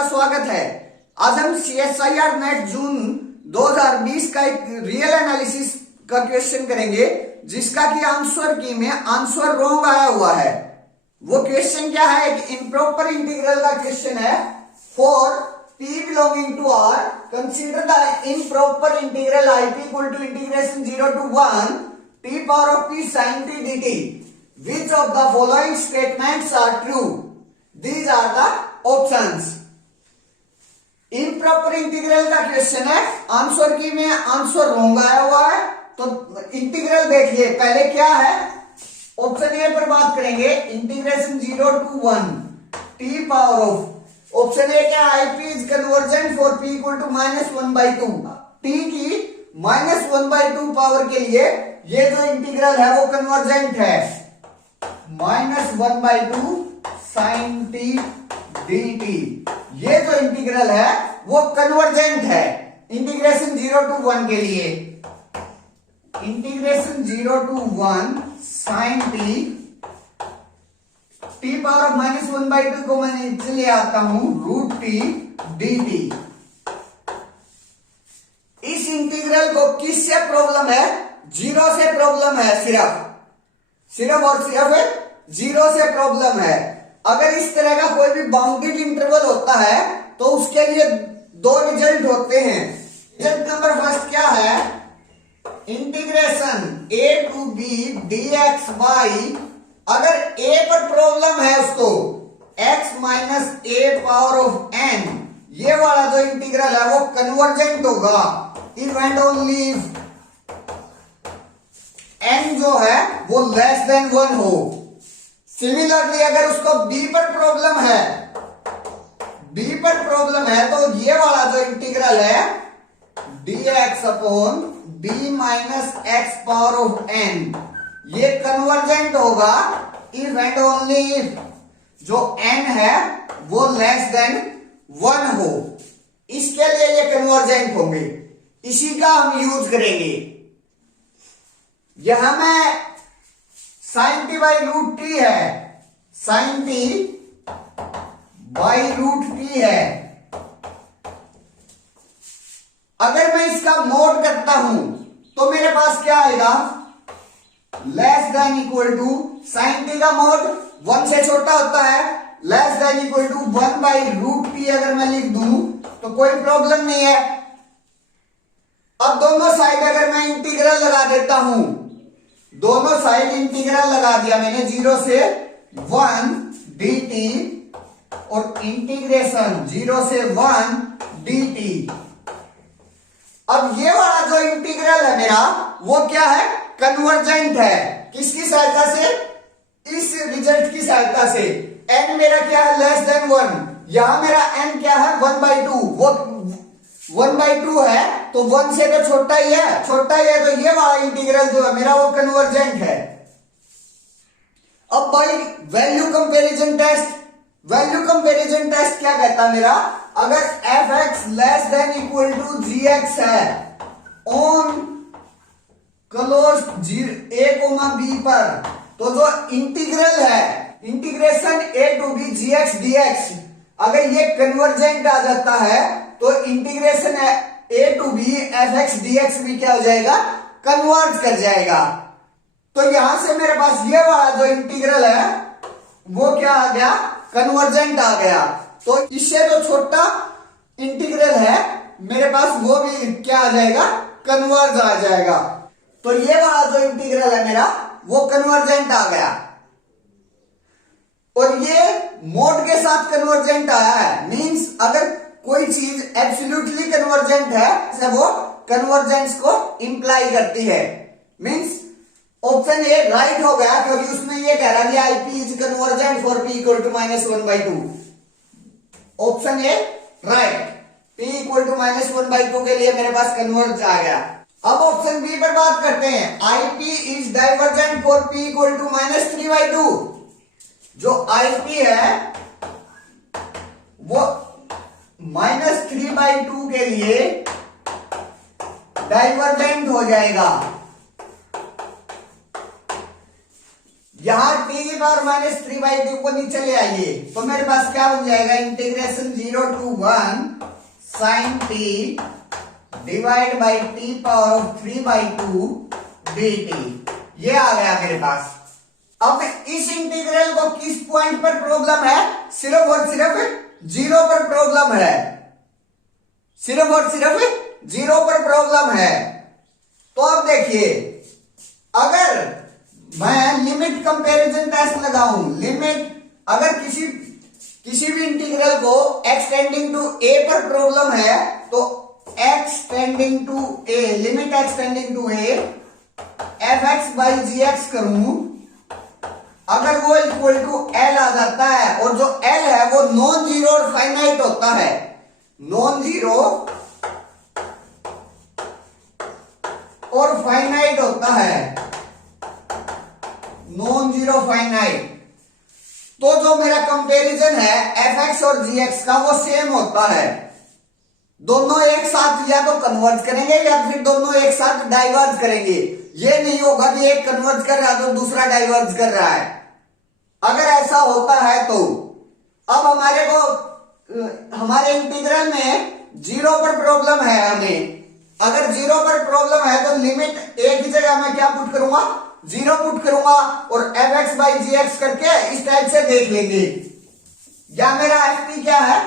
आपका स्वागत है। आज हम CSIR नेट जून 2020 का एक रियल एनालिसिस का क्वेश्चन करेंगे, जिसका कि आंसर की में आंसर रॉन्ग आया हुआ है। वो क्वेश्चन क्या है? एक इम्प्रॉपर इंटीग्रल का क्वेश्चन है। For p belonging to r, consider the improper integral ip equal to integration 0 to 1 t power of p sin t dt. Which of the following statements are true? These are the options. Improper integral का question है, answer की में answer wrong आया हुआ है। तो integral देखिए पहले क्या है। ऑप्शन ए पर बात करेंगे, integration 0 to 1 t power of, option A क्या है? ip is convergent for p equal to -1/2। t की -1/2 पावर के लिए ये जो इंटीग्रल है वो कन्वर्जेंट है। -1/2 sin t dt, ये जो इंटीग्रल है वो कन्वर्जेंट है इंटीग्रेशन 0 to 1 के लिए। Integration 0 to 1 sin t power of -1/2 को मैं इसलिए आता हूं √t dt। इस इंटीग्रल को किससे प्रॉब्लम है? 0 से प्रॉब्लम है, सिर्फ और सिर्फ 0 से प्रॉब्लम है। अगर इस तरह का कोई भी बाउंडेड इंटरवल होता है तो उसके लिए दो रिजल्ट होते हैं। रिजल्ट नंबर फर्स्ट क्या है? Integration a to b dx by, अगर a पर प्रॉब्लम है उसको x minus a power of n, ये वाला जो इंटीग्रल है वो कन्वर्जेंट होगा if and only if n जो है वो लेस देन 1 हो। सिमिलरली अगर उसको b पर प्रॉब्लम है तो ये वाला जो इंटीग्रल है dx upon b minus x power of n, ये कन्वर्जेंट होगा इफ एंड ओनली इफ जो n है वो लेस देन 1 हो। इसके लिए ये कन्वर्जेंट होंगे, इसी का हम यूज करेंगे। यहां में sin t by root t है, sin t by root t है। अगर मैं इसका मोड करता हूं तो मेरे पास क्या आएगा? Less than equal to, sin t का मोड 1 से छोटा होता है, less than equal to 1 by root t अगर मैं लिख दूं तो कोई प्रॉब्लम नहीं है। अब दोनों साइड अगर मैं इंटीग्रल लगा देता हूं, दोनों साइड इंटीग्रल लगा दिया मैंने 0 से 1 dt और इंटीग्रेशन 0 से 1 dt। अब ये वाला जो इंटीग्रल है मेरा वो क्या है? कन्वर्जेंट है। किसकी सहायता से? इस रिजल्ट की सहायता से। n मेरा क्या है? Less then 1। यहां मेरा n क्या है? 1/2। वो 1/2 है तो 1 से तो छोटा ही है, तो ये वाला इंटीग्रल जो है मेरा वो कन्वर्जेंट है। अब भाई वैल्यू कंपैरिजन टेस्ट क्या कहता है मेरा? अगर fx less than equal to gx है ऑन क्लोज a, b पर, तो जो इंटीग्रल है integration a to b gx dx, अगर ये कन्वर्जेंट आ जाता है तो integration a to b fx dx भी क्या हो जाएगा? कन्वर्ट कर जाएगा। तो यहां से मेरे पास ये वाला जो इंटीग्रल है वो क्या आ गया? कन्वर्जेंट आ गया। तो इससे जो छोटा इंटीग्रल है मेरे पास वो भी क्या आ जाएगा? कन्वर्ज आ जाएगा। तो ये वाला जो इंटीग्रल है मेरा वो कन्वर्जेंट आ गया, और ये मोड के साथ कन्वर्जेंट आया है। मींस अगर कोई चीज एब्सोल्युटली कन्वर्जेंट है तो वो कन्वर्जेंस को इंप्लाई करती है। मींस ऑप्शन ए राइट हो गया, क्योंकि उसमें ये कह रहा है ip is convergent for p equal to -1/2। Option A right, p equal to -1/2 के लिए मेरे पास कन्वर्ज आ गया। अब ऑप्शन बी पर बात करते हैं, ip is divergent for p equal to -3/2। जो ip है वो -3/2 के लिए डाइवर्जेंट हो जाएगा। यहां टी की पावर माइनस 3/2 को नीचे ले आइए तो मेरे पास क्या बन जाएगा, integration 0 to 1 sin t divide by t power of 3/2 dt। ये आ गया मेरे पास। अब इस इंटीग्रल को किस पॉइंट पर प्रॉब्लम है, सिर्फ और सिर्फ 0 पर प्रॉब्लम है, सिर्फ और सिर्फ 0 पर प्रॉब्लम है। तो अब देखिए, अगर मैं लिमिट कंपैरिजन टेस्ट लगाऊं, लिमिट अगर किसी भी इंटीग्रल को x टेंडिंग टू a पर प्रॉब्लम है तो x tending to a, limit x tending to a fx by gx करूं, अगर वो इक्वल टू l आ जाता है और जो l है वो नॉन जीरो और फाइनाइट होता है, नॉन जीरो और फाइनाइट होता है, नॉन जीरो फाइनाइट, तो जो मेरा कंपैरिजन है fx और gx का वो सेम होता है। दोनों एक साथ या तो कन्वर्ज करेंगे या फिर दोनों एक साथ डाइवर्ज करेंगे। ये नहीं होगा कि एक कन्वर्ज कर रहा है तो दूसरा डाइवर्ज कर रहा है। अगर ऐसा होता है तो अब हमारे इंटीग्रल में 0 पर प्रॉब्लम है हमें। अगर 0 पर प्रॉब्लम है तो लिमिट एक ही जगह मैं क्या पुट करूंगा, 0 पुट करूंगा और fx बाई gx करके इस टाइप से देख लेंगे। या मेरा ft क्या है,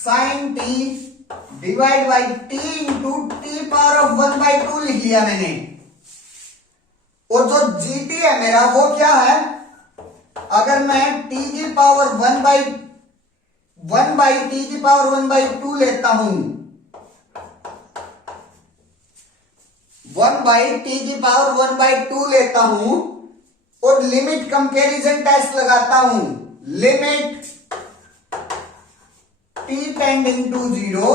sin t divide by t into t power of 1/2 लिख लिया मैंने। और जो gt है मेरा वो क्या है, अगर मैं t की पावर 1/2 लेता हूं, 1/t की पावर 1/2 लेता हूं और लिमिट कंपैरिजन टेस्ट लगाता हूं, limit t tending to 0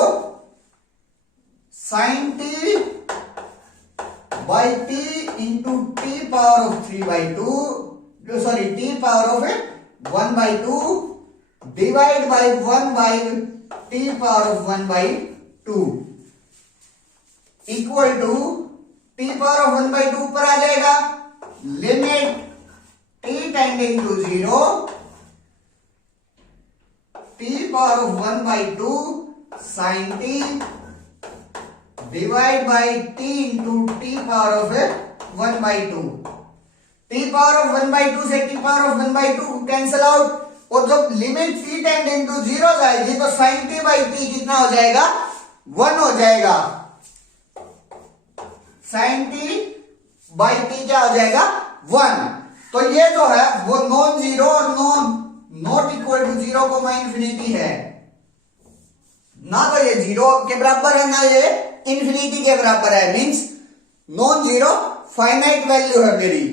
sin t by t into t power of 3/2, sorry t power of 1/2 divide by 1/t power of 1/2 equal to t power of 1/2 ऊपर आ जाएगा, limit t tending to 0 t power of 1/2 sin t divide by t into t power of 1/2। t power of 1/2 से t power of 1/2 cancel out और जब limit t tending to 0 जाएगी तो sin t by t कितना हो जाएगा, 1 हो जाएगा। sin t बाई t क्या हो जाएगा, 1। तो ये जो है वो नॉन जीरो और नॉट इक्वल टू 0 को इन्फिनिटी है, ना तो ये 0 के बराबर है ना ये इंफिनिटी के बराबर है, means non zero finite value है मेरी।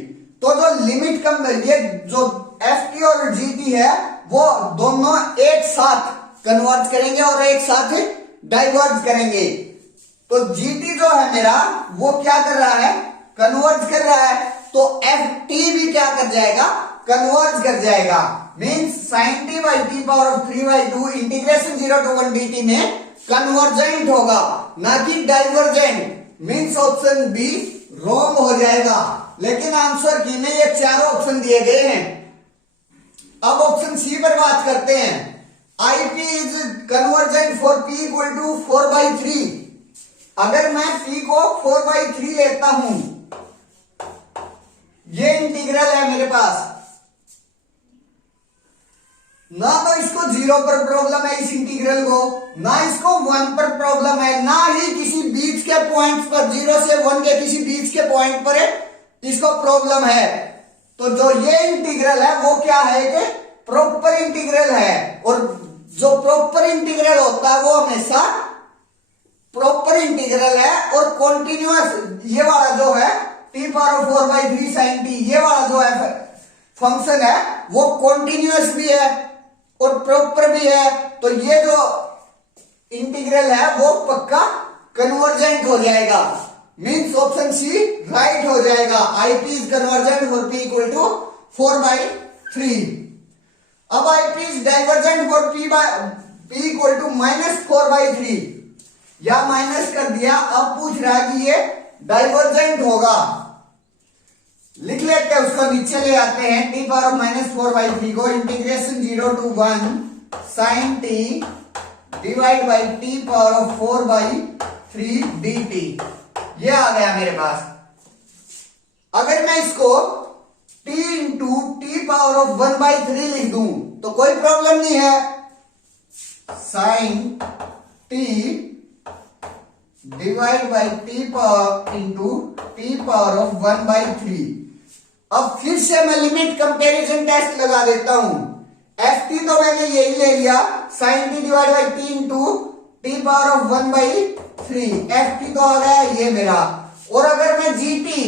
तो जो लिमिट कम, ये जो ft और gt है वो दोनों एक साथ कन्वर्ज करेंगे और एक साथ डाइवर्ज करेंगे। तो gt जो है मेरा वो क्या कर रहा है, कन्वर्ज कर रहा है, तो ft भी क्या कर जाएगा, कन्वर्ज कर जाएगा। Means sin t by t power of 3/2 integration 0 to 1 dt में कन्वर्जेंट होगा, ना कि divergent. Means option be wrong हो जाएगा। लेकिन आंसर की में ये चारों ऑप्शन दिए गए हैं। अब ऑप्शन सी पर बात करते हैं। IP is convergent for P equal to 4/3। अगर मैं P को 4/3 लेता हूं, ये इंटीग्रल है मेरे पास, ना तो इसको 0 पर प्रॉब्लम है इस इंटीग्रल को, ना इसको 1 पर प्रॉब्लम है, ना ही किसी बीच के पॉइंट पर 0 से 1 के किसी बीच के पॉइंट पर इसको प्रॉब्लम है। तो जो ये इंटीग्रल है वो क्या है कि प्रॉपर इंटीग्रल है, और जो प्रॉपर इंटीग्रल होता है वो हमेशा प्रॉपर इंटीग्रल है और कॉन्टिन्यूअस। ये वाला जो है t पावर 4/3 sin t, ये वाला जो है फंक्शन है वो कॉन्टिन्यूअस भी है और प्रॉपर भी है। तो ये जो इंटीग्रल है वो पक्का कन्वर्जेंट हो जाएगा। मींस ऑप्शन सी राइट हो जाएगा। IP is convergent for P equal to 4/3। अब IP is divergent for P equal to -4/3, या माइनस कर दिया। अब पूछ रहा है कि ये डाइवर्जेंट होगा। लिख लेते हैं, उसको नीचे ले आते हैं। टी पावर ऑफ -4/3 को integration 0 to 1 sin t divide by t power of 4/3 dt। ये आ गया मेरे पास। अगर मैं इसको t into t power of 1/3 लिख दूं तो कोई प्रॉब्लम नहीं है। Sine t divide by t power into t power of 1/3। अब फिर से मैं लिमिट कंपैरिजन टेस्ट लगा देता हूं। एफ टी तो मैंने यही ले लिया, sine t divide by t into t power of 1/3। F t तो आ गया ये मेरा। और अगर मैं G T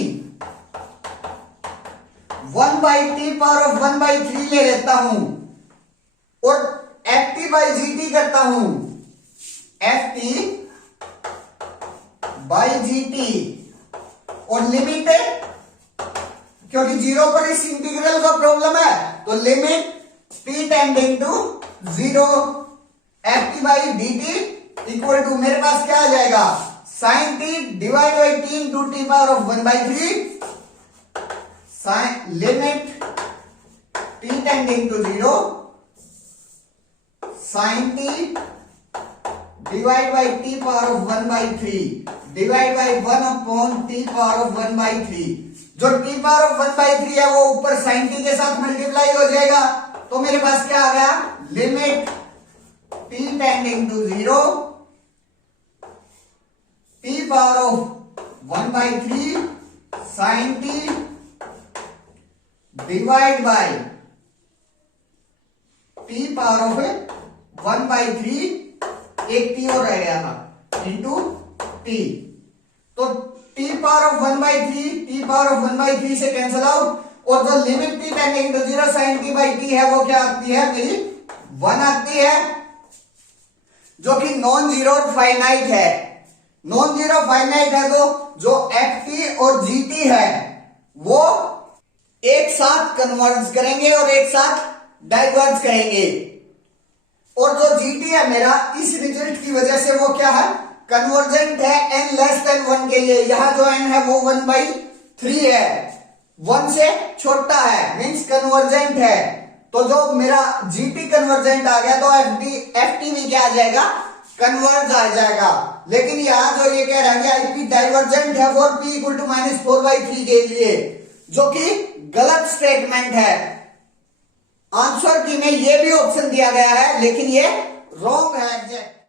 1/t power of 1/3 ले लेता हूं और f t by g t करता हूं, f t by g t, और लिमिट क्योंकि 0 पर इस इंटीग्रल का प्रॉब्लम है तो limit t tending to 0 f t by d t equal to मेरे पास क्या आ जाएगा, sine t divide by t into t power of 1/3 sine limit t tending to 0 sine t divide by t power of 1/3 divide by 1/t power of 1/3। जो t power of 1/3 है वो ऊपर sign T के साथ multiply हो जाएगा। तो मेरे पास क्या आ गया, limit t tending to 0 t power of 1/3 sine t divide by t power of 1/3, एक t और रह गया था, इंटू t। तो t power of 1/3 t power of 1/3 से कैंसिल आउट, और जो limit t tending to 0 sine t by t है वो क्या आती है मेरी 1 आती है, जो कि नॉन जीरो फाइनाइट है। नॉन जीरो फाइनाइट है तो जो एफ टी और जी टी है वो एक साथ कन्वर्ज करेंगे और एक साथ डाइवर्ज करेंगे, और जो जी टी है मेरा इस रिजल्ट की वजह से वो क्या है, कन्वर्जेंट है n लेस देन 1 के लिए। यहां जो n है वो 1/3 है, 1 से छोटा है, मींस कन्वर्जेंट है। तो जो मेरा जीटी कन्वर्जेंट आ गया तो एफटी भी क्या आ जाएगा, कन्वर्ज आ जाएगा। लेकिन यहां जो ये कह रहा है कि आईपी डाइवर्जेंट है फॉर p इक्वल टू -4/3 के लिए, जो कि गलत स्टेटमेंट है। आंसर की में ये भी ऑप्शन दिया गया है लेकिन ये रॉन्ग है एग्जैक्ट।